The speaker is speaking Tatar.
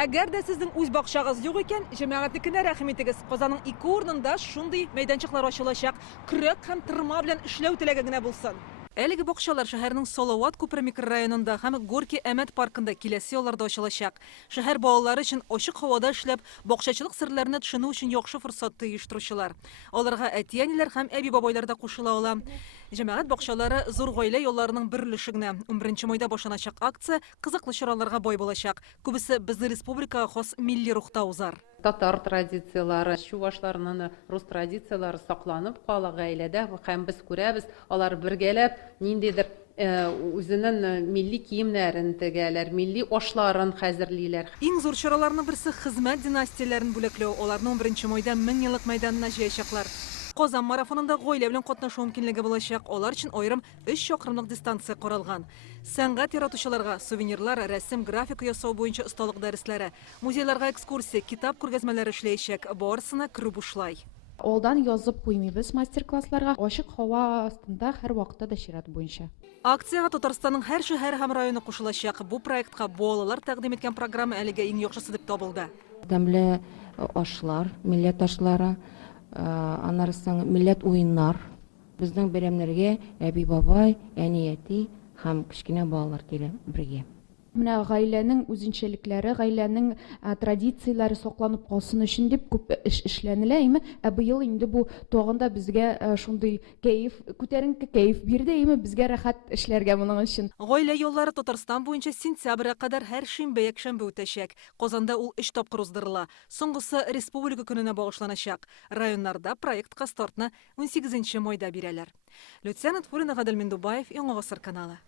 Әгәр дә сезнең үз бакчагыз юк икән, җәмәгатькә рәхим итегез. Казанның ике урынында шундый мәйданчыклар ачылачак. Көрәк һәм тырма белән эшләү теләге генә булсын. Әлеге бакчалар шәһәрнең Салават күпер микрорайонында һәм Горький Әмәт паркында киләсе елларда ачылачак. Шәһәр балалары өчен ачык һавада эшләп, бакчачылык серләренә төшенү өчен яхшы форсатты оештыручылар. Аларга әти-әниләр һәм әби-бабайлар да кушыла ала. Җәмәгать бакчалары зур гаилә юлларының бер өлеше генә. 11 майда башланачак акция кызыклы чараларга бай булачак. Күбесе безнең республикага хас милли рухта узар. Татар традициялары, чуашларның рус традициялары сакланып кала гаиләдә һәм без күрәбез, алар бергәләп ниндидер үзенең милли киемнәрен тегәләр, милли ашларын хәзерлиләр. Иң зур чараларның берсе хезмәт династияләрен бүләкләү. Аларны 11 майда 1000 еллык мәйданына җыячаклар. Казан марафонында гаилә белән катнашу мөмкинлеге булачак. Алар өчен аерым 3 чакрымлык дистанция каралган. Сәнгать яратучыларга сувенирлар, рәсем, графика ясау буенча осталык дәресләре, музейларга экскурсия, китап күргәзмәләре эшләячәк. Барысына керү бушлай. Олдан язып куймыйбыз мастер-классларга, ачык һава астында һәр вакытта да чират буенча. Акциягә Татарстанның һәр шәһәре һәм районы кушылачак. Бу проектка балалар тәкъдим иткән программа әлегә иң яхшысы дип табылды. Тәмле ашлар, милләт ашлары, аннан милләт уеннар. Безнең бәйрәмнәргә әби-бабай, әни-әти һәм кечкенә балалар килә бергә. Менә гаиләнең үзенчәлекләре, гаиләнең традицияләре сакланып калсын өчен дип күп эш эшләнелә, име? Быел инде бу тагында безгә шундый кайф, күтәренке кайф бирде, име? Безгә рәхәт эшләргә моның өчен. Гаилә юллары Татарстан буенча сентябрьгә кадәр һәр шимбә якшәмбе үтәчәк. Казанда ул 3 тапкыр уздырыла. Соңгысы республика көненә багышланачак. Районнарда проектка стартны 18 майда бирәләр. Люциана Тфурина, Гадел Миндубаев, Яңа Гасыр каналы.